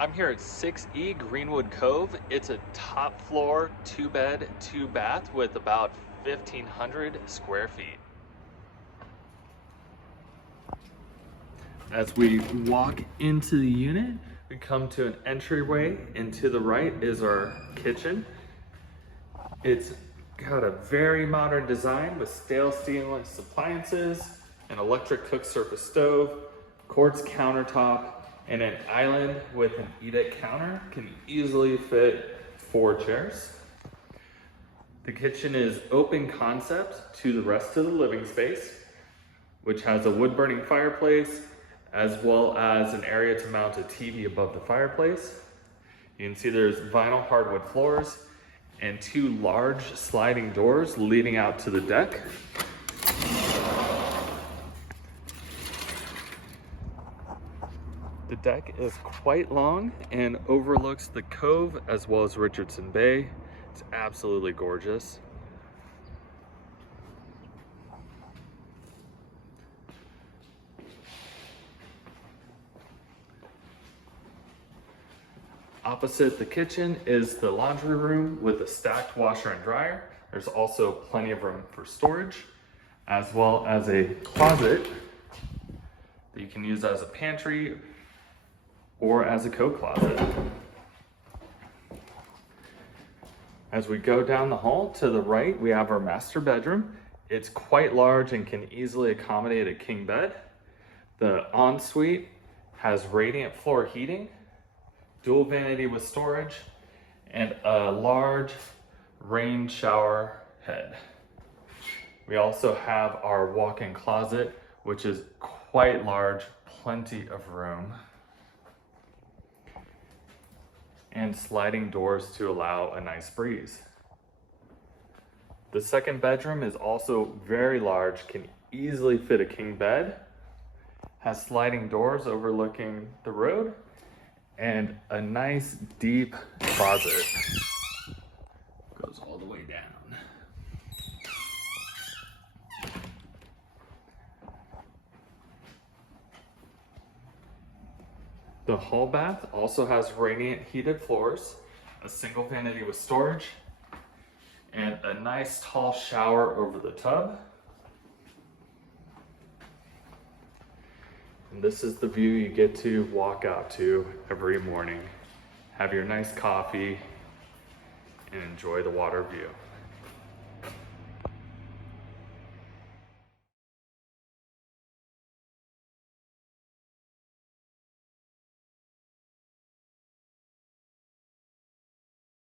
I'm here at 6E Greenwood Cove. It's a top floor, 2-bed, 2-bath with about 1,500 square feet. As we walk into the unit, we come to an entryway, and to the right is our kitchen. It's got a very modern design with stainless appliances, an electric cook surface stove, quartz countertop, and an island with an eat-at counter. Can easily fit 4 chairs. The kitchen is open concept to the rest of the living space, which has a wood-burning fireplace, as well as an area to mount a TV above the fireplace. You can see there's vinyl hardwood floors and 2 large sliding doors leading out to the deck. The deck is quite long and overlooks the Cove as well as Richardson Bay. It's absolutely gorgeous. Opposite the kitchen is the laundry room with a stacked washer and dryer. There's also plenty of room for storage, as well as a closet that you can use as a pantry or as a coat closet. As we go down the hall to the right, we have our master bedroom. It's quite large and can easily accommodate a king bed. The ensuite has radiant floor heating, dual vanity with storage, and a large rain shower head. We also have our walk-in closet, which is quite large, plenty of room, and sliding doors to allow a nice breeze. The second bedroom is also very large, can easily fit a king bed, has sliding doors overlooking the road, and a nice deep closet. Goes all the way down. The hall bath also has radiant heated floors, a single vanity with storage, and a nice tall shower over the tub. And this is the view you get to walk out to every morning. Have your nice coffee and enjoy the water view.